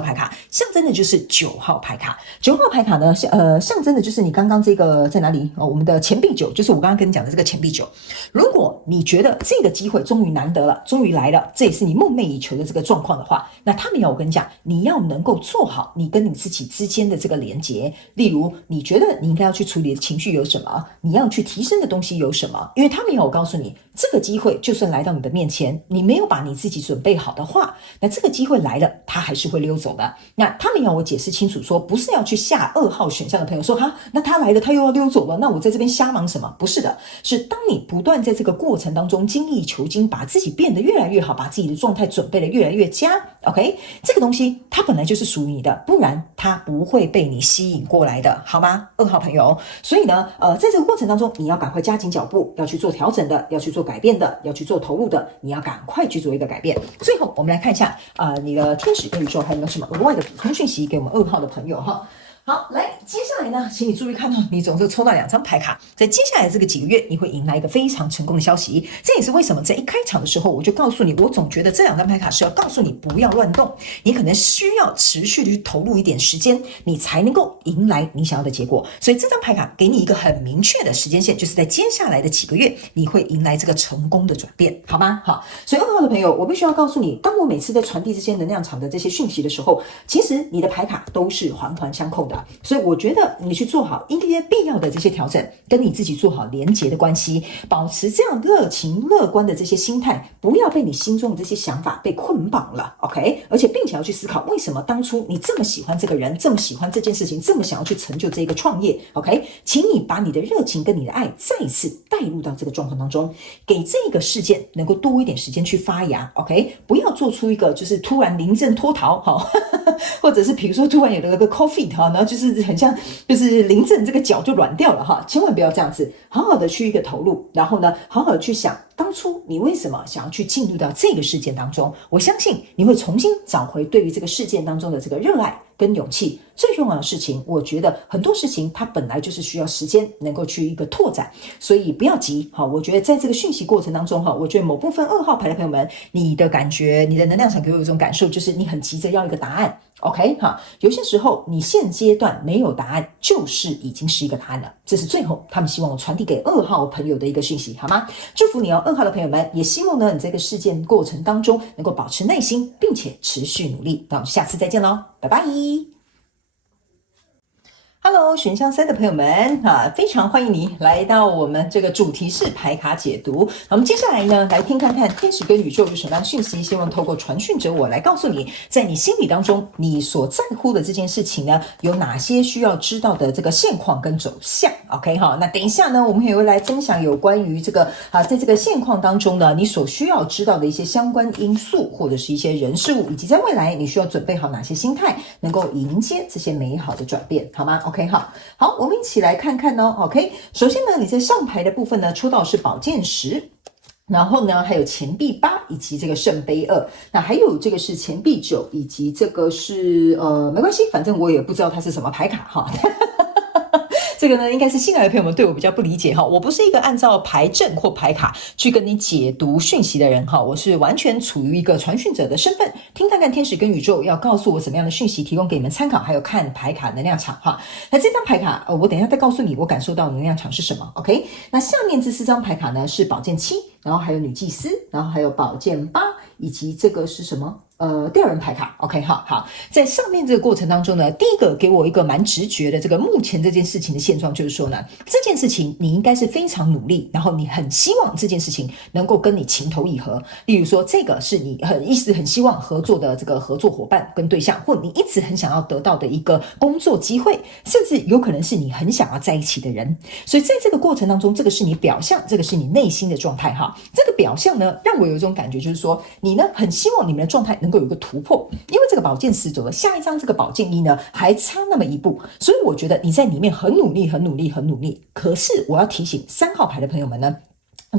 牌卡，象征的就是9号牌卡。9号牌卡呢，象征的就是你刚刚这个在哪里哦？我们的钱币9，就是我刚刚跟你讲的这个钱币9。如果你觉得这个机会终于难得了，终于来了，这也是你梦寐以求的这个状况的话，那他们要我跟你讲，你要能够做好你跟你自己之间的这个连结。例如，你觉得你应该要去处理的情绪有什么？你要去提升的东西有什么？因为他们要我告诉你，这个机会就算来到你的面前，你没有把你自己准备好的话，那这个机会来了，它还是会溜走的。那他们要我解释清楚说，不是要去吓2号选项的朋友说，哈，那他来了，他又要溜走了，那我在这边瞎忙什么？不是的，是当你不断在这个过程当中精益求精，把自己变得越来越好，把自己的状态准备得越来越佳 ，OK？ 这个东西它本来就是属于你的，不然它不会被你吸引过来的，好吗？2号朋友，所以呢，在这个过程当中，你要赶快加紧脚步，要去做调整的，要去做改变的，要去做投入的，你要赶快去做一个改变。最后，我们来看一下你的天使跟宇宙还有没有什么额外的补充讯息给我们2号的朋友哈。好，来，接下来呢，请你注意看到，你总是抽到2张牌卡，在接下来这个几个月，你会迎来一个非常成功的消息。这也是为什么在一开场的时候，我就告诉你，我总觉得这2张牌卡是要告诉你不要乱动，你可能需要持续的去投入一点时间，你才能够迎来你想要的结果。所以这张牌卡给你一个很明确的时间线，就是在接下来的几个月，你会迎来这个成功的转变，好吗？好，所以2号的朋友，我必须要告诉你，当我每次在传递这些能量场的这些讯息的时候，其实你的牌卡都是环环相扣的。所以我觉得你去做好一些必要的这些调整，跟你自己做好连结的关系，保持这样热情乐观的这些心态，不要被你心中的这些想法被捆绑了 OK， 而且并且要去思考为什么当初你这么喜欢这个人，这么喜欢这件事情，这么想要去成就这个创业 OK， 请你把你的热情跟你的爱再一次带入到这个状况当中，给这个事件能够多一点时间去发芽 OK， 不要做出一个就是突然临阵脱逃或者是比如说突然有了个 coffee 然后就是很像就是临阵这个脚就软掉了哈，千万不要这样子，好好的去一个投入，然后呢好好的去想当初你为什么想要去进入到这个事件当中，我相信你会重新找回对于这个事件当中的这个热爱跟勇气。最重要的事情，我觉得很多事情它本来就是需要时间能够去一个拓展，所以不要急。好，我觉得在这个讯息过程当中，我觉得某部分2号牌的朋友们，你的感觉，你的能量场给我有一种感受，就是你很急着要一个答案。OK 哈，有些时候你现阶段没有答案，就是已经是一个答案了。这是最后他们希望我传递给2号朋友的一个讯息，好吗？祝福你哦，2号的朋友们，也希望呢你在这个事件过程当中能够保持耐心，并且持续努力。那我们下次再见喽，拜拜。Hello， 选项3的朋友们非常欢迎你来到我们这个主题式牌卡解读。我们接下来呢，来听看看天使跟宇宙有什么样的讯息，希望透过传讯者我来告诉你，在你心里当中，你所在乎的这件事情呢，有哪些需要知道的这个现况跟走向。OK 哈，那等一下呢，我们也会来分享有关于这个在这个现况当中呢，你所需要知道的一些相关因素，或者是一些人事物，以及在未来你需要准备好哪些心态，能够迎接这些美好的转变，好吗？OK 好，我们一起来看看哦。OK， 首先呢，你在上牌的部分呢，抽到是宝剑10。然后呢，还有钱币8以及这个圣杯2，那还有这个是钱币9，以及这个是没关系，反正我也不知道它是什么牌卡哈。这个呢，应该是新来的朋友们对我比较不理解哈。我不是一个按照牌阵或牌卡去跟你解读讯息的人哈，我是完全处于一个传讯者的身份，听看看天使跟宇宙要告诉我什么样的讯息，提供给你们参考，还有看牌卡能量场哈。那这张牌卡，我等一下再告诉你我感受到的能量场是什么 ，OK？ 那下面这4张牌卡呢是宝剑7，然后还有女祭司，然后还有宝剑8，以及这个是什么？吊人牌卡 ，OK， 好，在上面这个过程当中呢，第一个给我一个蛮直觉的，这个目前这件事情的现状就是说呢，这件事情你应该是非常努力，然后你很希望这件事情能够跟你情投意合。例如说，这个是你一直很希望合作的这个合作伙伴跟对象，或你一直很想要得到的一个工作机会，甚至有可能是你很想要在一起的人。所以在这个过程当中，这个是你表象，这个是你内心的状态哈。这个表象呢，让我有一种感觉，就是说你呢很希望你们的状态能够有一个突破，因为这个宝剑10走了，下一张这个宝剑1呢还差那么一步，所以我觉得你在里面很努力。可是我要提醒3号牌的朋友们呢，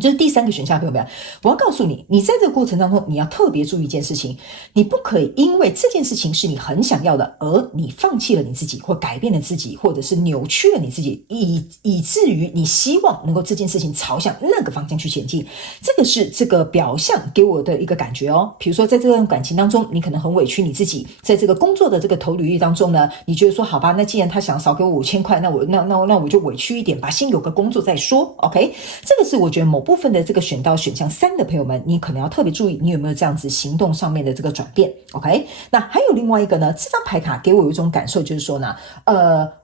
就是第3个选项的朋友们，我要告诉你，你在这个过程当中，你要特别注意一件事情，你不可以因为这件事情是你很想要的，而你放弃了你自己，或改变了自己，或者是扭曲了你自己，以至于你希望能够这件事情朝向那个方向去前进。这个是这个表象给我的一个感觉哦。比如说在这段感情当中，你可能很委屈你自己，在这个工作的这个投履历当中呢，你觉得说好吧，那既然他想少给我5000块，那我就委屈一点，把心有个工作再说 ，OK？ 这个是我觉得某部分的这个选到选项3的朋友们，你可能要特别注意，你有没有这样子行动上面的这个转变 ，OK？ 那还有另外一个呢，这张牌卡给我有一种感受，就是说呢，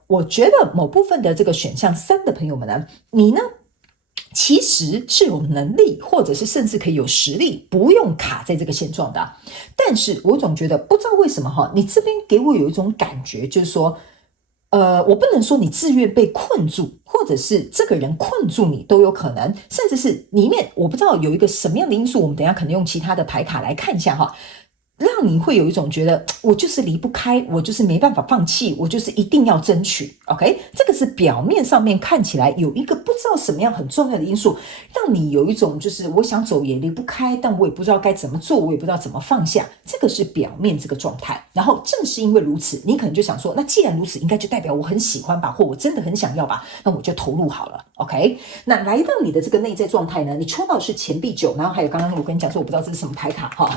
我觉得某部分的这个选项3的朋友们呢，你呢其实是有能力，或者是甚至可以有实力，不用卡在这个现状的。但是我总觉得不知道为什么哈，你这边给我有一种感觉，就是说。我不能说你自愿被困住，或者是这个人困住你都有可能，甚至是里面我不知道有一个什么样的因素，我们等一下可能用其他的牌卡来看一下哈，让你会有一种觉得我就是离不开，我就是没办法放弃，我就是一定要争取 OK， 这个是表面上面看起来有一个不知道什么样很重要的因素，让你有一种就是我想走也离不开，但我也不知道该怎么做，我也不知道怎么放下，这个是表面这个状态。然后正是因为如此，你可能就想说，那既然如此，应该就代表我很喜欢吧，或我真的很想要吧，那我就投入好了 OK。 那来到你的这个内在状态呢，你抽到的是钱币9，然后还有刚刚我跟你讲说我不知道这是什么牌卡哈，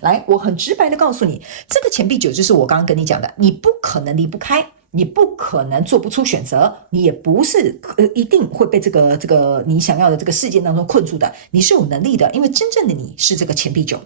来我很直白的告诉你，这个钱币9就是我刚刚跟你讲的，你不可能离不开，你不可能做不出选择，你也不是一定会被这个你想要的这个事件当中困住的，你是有能力的，因为真正的你是这个钱币9。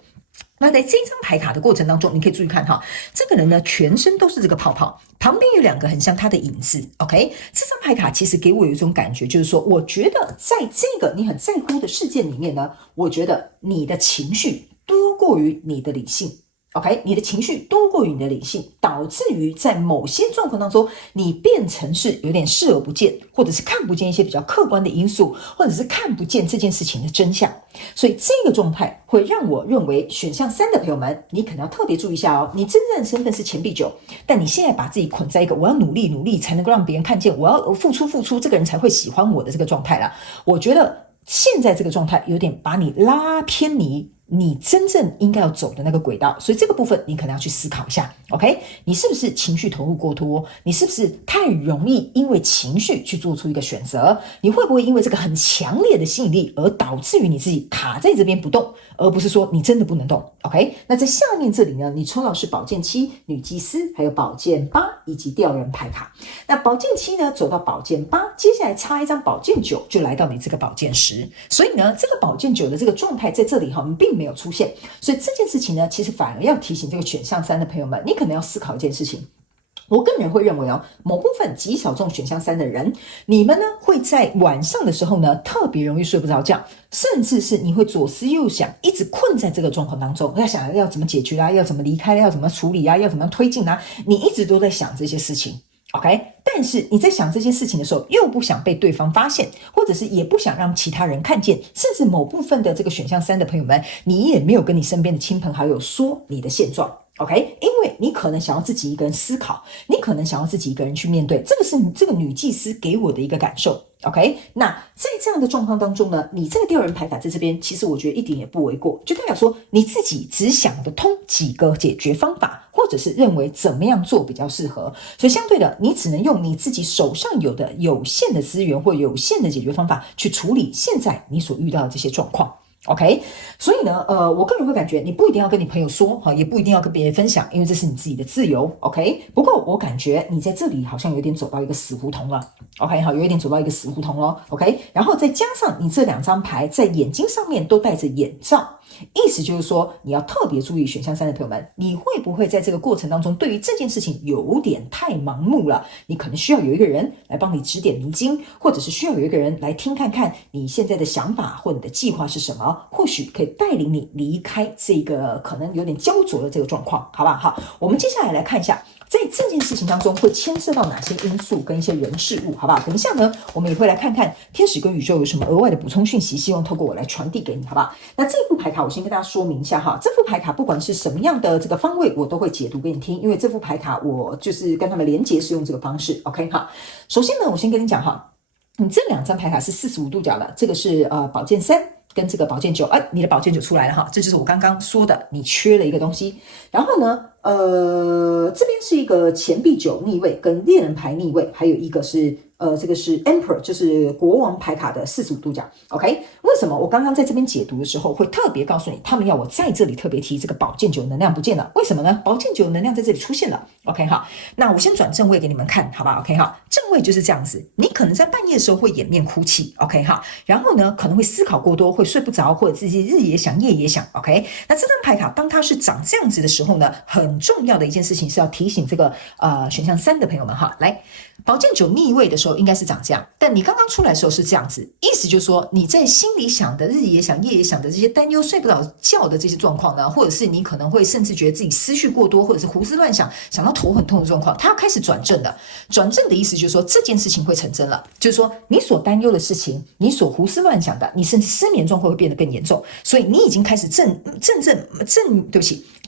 那在这张牌卡的过程当中，你可以注意看哈，这个人呢全身都是这个泡泡，旁边有2个很像他的影子 OK。 这张牌卡其实给我有一种感觉，就是说我觉得在这个你很在乎的事件里面呢，我觉得你的情绪多过于你的理性OK， 你的情绪多过于你的理性，导致于在某些状况当中，你变成是有点视而不见，或者是看不见一些比较客观的因素，或者是看不见这件事情的真相。所以这个状态会让我认为选项3的朋友们，你可能要特别注意一下哦。你真正的身份是钱币9，但你现在把自己捆在一个我要努力才能够让别人看见，我要付出，这个人才会喜欢我的这个状态了。我觉得现在这个状态有点把你拉偏离你真正应该要走的那个轨道，所以这个部分你可能要去思考一下 OK， 你是不是情绪投入过多，你是不是太容易因为情绪去做出一个选择，你会不会因为这个很强烈的吸引力而导致于你自己卡在这边不动，而不是说你真的不能动 OK。 那在下面这里呢，你抽到是宝剑7、女祭司，还有宝剑8以及吊人牌卡。那宝剑7呢走到宝剑8，接下来插一张宝剑9，就来到你这个宝剑10。所以呢，这个宝剑9的这个状态在这里并没有出现，所以这件事情呢，其实反而要提醒这个选项3的朋友们，你可能要思考一件事情。我个人会认为某部分极小众选项3的人，你们呢会在晚上的时候呢特别容易睡不着觉，甚至是你会左思右想，一直困在这个状况当中，要想要怎么解决啊，要怎么离开，要怎么处理啊，要怎么推进啊，你一直都在想这些事情 OK。 但是你在想这些事情的时候，又不想被对方发现，或者是也不想让其他人看见，甚至某部分的这个选项3的朋友们，你也没有跟你身边的亲朋好友说你的现状 OK，因为你可能想要自己一个人思考，你可能想要自己一个人去面对，这个是这个女祭司给我的一个感受。OK，那在这样的状况当中呢，你这个第二人牌卡在这边，其实我觉得一点也不为过，就代表说你自己只想得通几个解决方法，或者是认为怎么样做比较适合，所以相对的，你只能用你自己手上有的有限的资源或有限的解决方法去处理现在你所遇到的这些状况。OK， 所以呢，我个人会感觉你不一定要跟你朋友说，也不一定要跟别人分享，因为这是你自己的自由。OK， 不过我感觉你在这里好像有点走到一个死胡同了。OK， 好，有一点走到一个死胡同咯。OK， 然后再加上你这2张牌在眼睛上面都戴着眼罩，意思就是说你要特别注意选项3的朋友们，你会不会在这个过程当中对于这件事情有点太盲目了？你可能需要有一个人来帮你指点迷津，或者是需要有一个人来听看看你现在的想法或你的计划是什么，或许可以带领你离开这个可能有点焦灼的这个状况，好不好？好，我们接下来来看一下在这件事情当中会牵涉到哪些因素跟一些人事物，好不好？等一下呢，我们也会来看看天使跟宇宙有什么额外的补充讯息，希望透过我来传递给你，好不好？那这副牌卡我先跟大家说明一下哈，这副牌卡不管是什么样的这个方位，我都会解读给你听，因为这副牌卡我就是跟他们连结是用这个方式 ，OK 哈。首先呢，我先跟你讲哈，你这2张牌卡是45度角的，这个是宝剑3。跟这个宝剑9，你的宝剑9出来了哈，这就是我刚刚说的，你缺了一个东西。然后呢，这边是一个钱币9逆位，跟猎人牌逆位，还有一个是这个是 Emperor， 就是国王牌卡的45度角。OK， 为什么我刚刚在这边解读的时候会特别告诉你，他们要我在这里特别提这个宝剑9能量不见了？为什么呢？宝剑9能量在这里出现了。OK 哈，那我先转正位给你们看，好吧 ？OK 哈，正位就是这样子，你可能在半夜的时候会掩面哭泣。OK 哈，然后呢可能会思考过多，会睡不着，或者自己日也想夜也想。OK， 那这张牌卡当它是长这样子的时候呢，很重要的一件事情是要提醒这个选项3的朋友们哈，来。宝剑9逆位的时候应该是长这样，但你刚刚出来的时候是这样子，意思就是说你在心里想的日也想夜也想的这些担忧睡不着觉的这些状况呢，或者是你可能会甚至觉得自己思绪过多，或者是胡思乱想，想到头很痛的状况，它要开始转正了。转正的意思就是说这件事情会成真了，就是说你所担忧的事情，你所胡思乱想的，你甚至失眠状况会变得更严重，所以你已经开始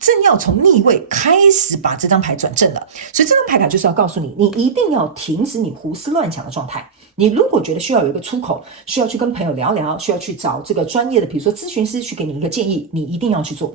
正要从逆位开始把这张牌转正了，所以这张牌卡就是要告诉你，你一定要停止你胡思乱想的状态。你如果觉得需要有一个出口，需要去跟朋友聊聊，需要去找这个专业的，比如说咨询师去给你一个建议，你一定要去做。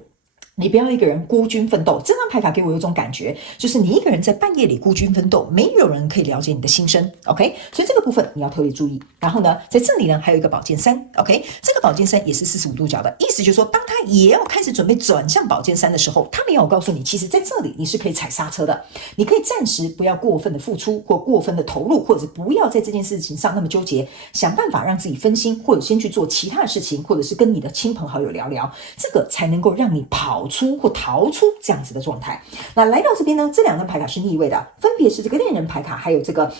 你不要一个人孤军奋斗，这张牌卡给我有一种感觉，就是你一个人在半夜里孤军奋斗，没有人可以了解你的心声 ，OK？ 所以这个部分你要特别注意。然后呢，在这里呢还有一个宝剑3 ，OK？ 这个宝剑3也是45度角的，意思就是说，当他也要开始准备转向宝剑3的时候，他没有告诉你，其实在这里你是可以踩刹车的，你可以暂时不要过分的付出或过分的投入，或者不要在这件事情上那么纠结，想办法让自己分心，或者先去做其他的事情，或者是跟你的亲朋好友聊聊，这个才能够让你跑出或逃出这样子的状态。那来到这边呢，这2张牌卡是逆位的，分别是这个恋人牌卡，还有这个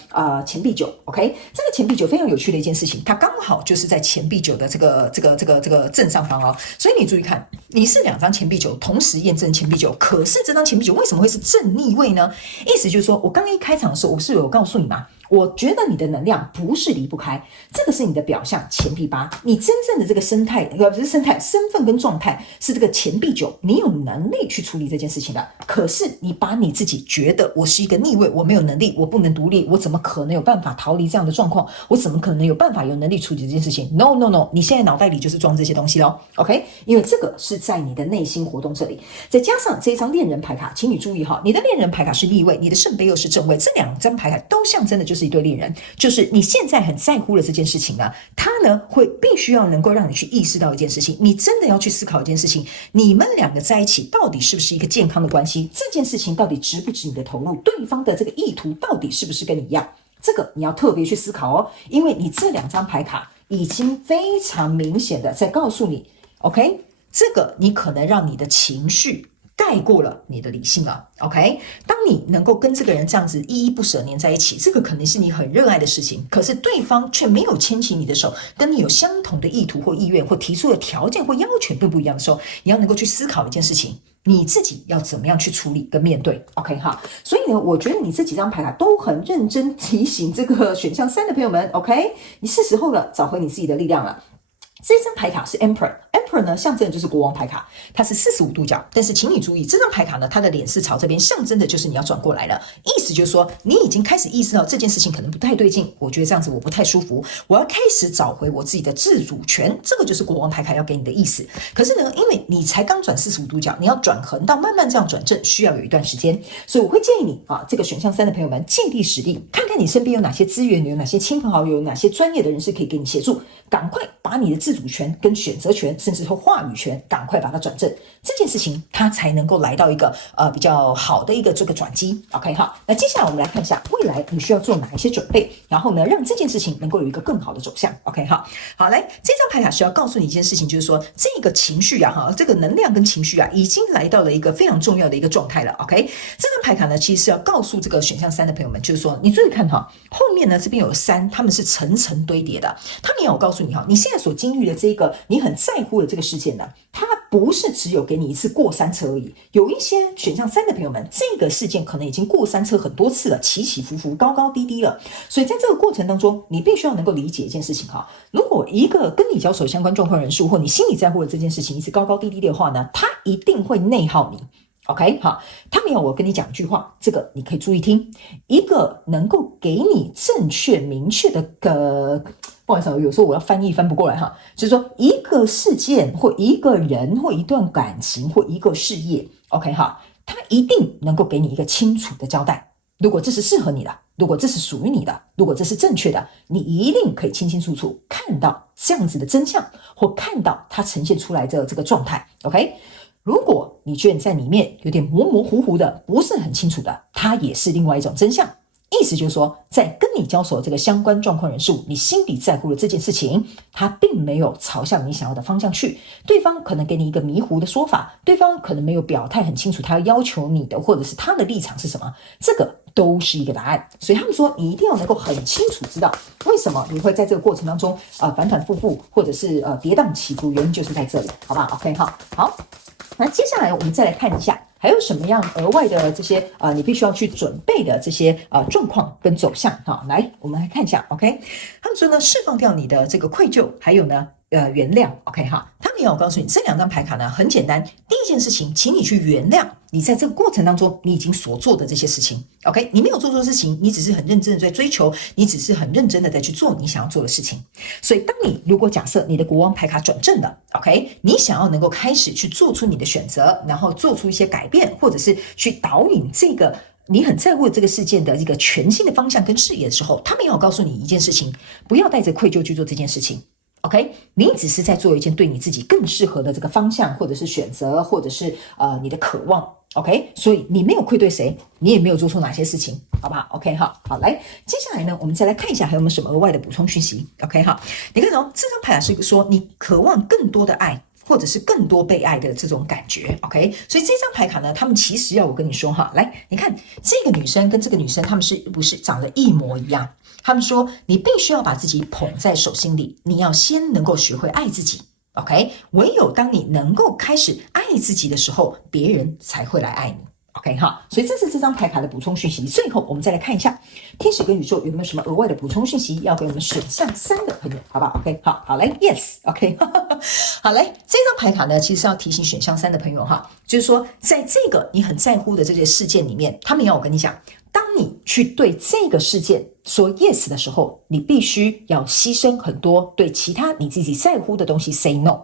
钱币9。OK， 这个钱币9非常有趣的一件事情，它刚好就是在钱币9的这个正上方哦。所以你注意看，你是2张钱币9同时验证钱币9，可是这张钱币9为什么会是正逆位呢？意思就是说，我刚刚一开场的时候，我是有告诉你嘛。我觉得你的能量不是离不开，这个是你的表象钱币8，你真正的这个生态，不是生态，身份跟状态是这个钱币9，你有能力去处理这件事情的。可是你把你自己觉得我是一个逆位，我没有能力，我不能独立，我怎么可能有办法逃离这样的状况？我怎么可能有办法有能力处理这件事情 ？No No No， 你现在脑袋里就是装这些东西咯 OK， 因为这个是在你的内心活动这里，再加上这一张恋人牌卡，请你注意哈，你的恋人牌卡是逆位，你的圣杯又是正位，这2张牌卡都象征的就是一对恋人，就是你现在很在乎的这件事情呢，它呢会必须要能够让你去意识到一件事情，你真的要去思考一件事情，你们2个在一起到底是不是一个健康的关系？这件事情到底值不值你的投入？对方的这个意图到底是不是跟你一样？这个你要特别去思考哦，因为你这2张牌卡已经非常明显的在告诉你 ，OK， 这个你可能让你的情绪盖过了你的理性了 ，OK？ 当你能够跟这个人这样子依依不舍黏在一起，这个可能是你很热爱的事情，可是对方却没有牵起你的手，跟你有相同的意图或意愿，或提出的条件或要求并不一样的时候，你要能够去思考一件事情，你自己要怎么样去处理跟面对 ，OK 哈？所以呢，我觉得你这几张牌卡都很认真提醒这个选项3的朋友们 ，OK？ 你是时候了，找回你自己的力量了。这张牌卡是 Emperor 呢，象征的就是国王牌卡，它是45度角。但是请你注意，这张牌卡呢，它的脸是朝这边，象征的就是你要转过来了。意思就是说，你已经开始意识到这件事情可能不太对劲，我觉得这样子我不太舒服，我要开始找回我自己的自主权。这个就是国王牌卡要给你的意思。可是呢，因为你才刚转45度角，你要转横到慢慢这样转正，需要有一段时间。所以我会建议你啊，这个选项3的朋友们，借力使力，看看你身边有哪些资源，有哪些亲朋好友，有哪些专业的人士可以给你协助，赶快把你的自主权跟选择权，甚至说话语权，赶快把它转正，这件事情它才能够来到一个比较好的一个这个转机。OK 好，那接下来我们来看一下未来你需要做哪一些准备，然后呢，让这件事情能够有一个更好的走向。OK 好，来，这张牌卡需要告诉你一件事情，就是说这个情绪这个能量跟情绪已经来到了一个非常重要的一个状态了。OK， 这张牌卡呢，其实是要告诉这个选项3的朋友们，就是说你注意看后面呢这边有3，他们是层层堆叠的，他们也有告诉你你现在所经历的这个你很在乎的这个事件呢，它不是只有给你一次过山车而已。有一些选项3的朋友们，这个事件可能已经过山车很多次了，起起伏伏，高高低低了。所以在这个过程当中，你必须要能够理解一件事情如果一个跟你交手相关状况人数，或你心里在乎的这件事情一直高高低低的话呢，它一定会内耗你。OK 好，他们要我跟你讲一句话，这个你可以注意听，一个能够给你正确明确的不好意思，有时候我要翻译翻不过来就是说一个事件或一个人或一段感情或一个事业 OK 好，他一定能够给你一个清楚的交代。如果这是适合你的，如果这是属于你的，如果这是正确的，你一定可以清清楚楚看到这样子的真相，或看到它呈现出来的这个状态。 OK，如果你觉得在里面有点模模糊糊的，不是很清楚的，它也是另外一种真相。意思就是说，在跟你交手的这个相关状况人数，你心里在乎的这件事情，它并没有朝向你想要的方向去。对方可能给你一个迷糊的说法，对方可能没有表态很清楚他要求你的，或者是他的立场是什么，这个都是一个答案。所以他们说，你一定要能够很清楚知道为什么你会在这个过程当中反反复复，或者是跌宕起伏，原因就是在这里，好吧 ？OK 好，那接下来我们再来看一下还有什么样额外的这些你必须要去准备的这些状况跟走向来，我们来看一下。 OK， 他们说呢，释放掉你的这个愧疚，还有呢原谅。 OK 他们也有告诉你，这2张牌卡呢很简单，第一件事情，请你去原谅你在这个过程当中你已经所做的这些事情。 OK， 你没有做错事情，你只是很认真的在追求，你只是很认真的在去做你想要做的事情。所以当你如果假设你的国王牌卡转正了 OK， 你想要能够开始去做出你的选择，然后做出一些改变，或者是去导引这个你很在乎的这个事件的一个全新的方向跟视野的时候，他们要告诉你一件事情，不要带着愧疚去做这件事情。OK， 你只是在做一件对你自己更适合的这个方向，或者是选择，或者是你的渴望。OK， 所以你没有愧对谁，你也没有做出哪些事情，好不好 ？OK 好，来，接下来呢，我们再来看一下还有没有什么额外的补充讯息。OK 好，你看这张牌是说你渴望更多的爱，或者是更多被爱的这种感觉。 OK， 所以这张牌卡呢，他们其实要我跟你说来，你看这个女生跟这个女生，她们是不是长得一模一样？他们说你必须要把自己捧在手心里，你要先能够学会爱自己。 OK， 唯有当你能够开始爱自己的时候，别人才会来爱你。 OK 所以这是这张牌卡的补充讯息。最后我们再来看一下天使跟宇宙有没有什么额外的补充讯息要给我们选项3的朋友，好不好？ OK 好来 Yes OK 好来，这张牌卡呢其实要提醒选项3的朋友就是说在这个你很在乎的这些事件里面，他们要我跟你讲，当你去对这个事件说 yes 的时候，你必须要牺牲很多对其他你自己在乎的东西 say no。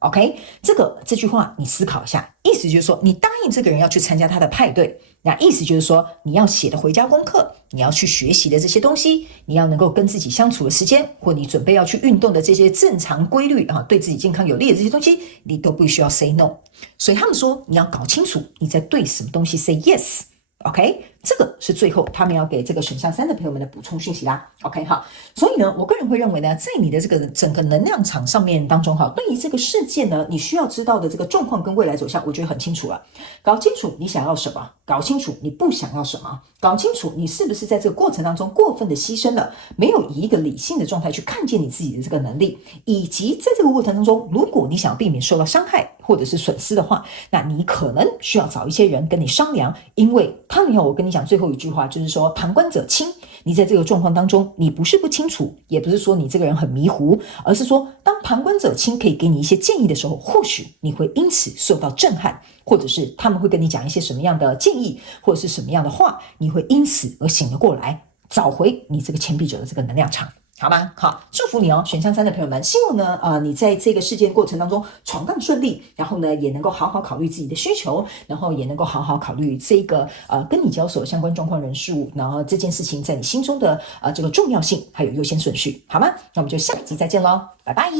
OK， 这句话你思考一下，意思就是说你答应这个人要去参加他的派对，那意思就是说你要写的回家功课，你要去学习的这些东西，你要能够跟自己相处的时间，或你准备要去运动的这些正常规律对自己健康有利的这些东西，你都必须要 say no。 所以他们说你要搞清楚你在对什么东西 say yes。 OK， 这个是最后他们要给这个选项3的朋友们的补充讯息啦。 OK 所以呢，我个人会认为呢，在你的这个整个能量场上面当中对于这个事件呢，你需要知道的这个状况跟未来走向，我觉得很清楚了。搞清楚你想要什么，搞清楚你不想要什么，搞清楚你是不是在这个过程当中过分的牺牲了，没有以一个理性的状态去看见你自己的这个能力，以及在这个过程当中，如果你想要避免受到伤害或者是损失的话，那你可能需要找一些人跟你商量，因为他们要我跟你讲最后一句话，就是说旁观者清。你在这个状况当中，你不是不清楚，也不是说你这个人很迷糊，而是说当旁观者清可以给你一些建议的时候，或许你会因此受到震撼，或者是他们会跟你讲一些什么样的建议，或者是什么样的话，你会因此而醒了过来，找回你这个钱币九的这个能量场。好吗？好，祝福你哦，选项3的朋友们，希望呢，你在这个事件过程当中闯荡顺利，然后呢，也能够好好考虑自己的需求，然后也能够好好考虑这个跟你交手相关状况人事物，然后这件事情在你心中的这个重要性还有优先顺序，好吗？那我们就下一集再见喽，拜拜。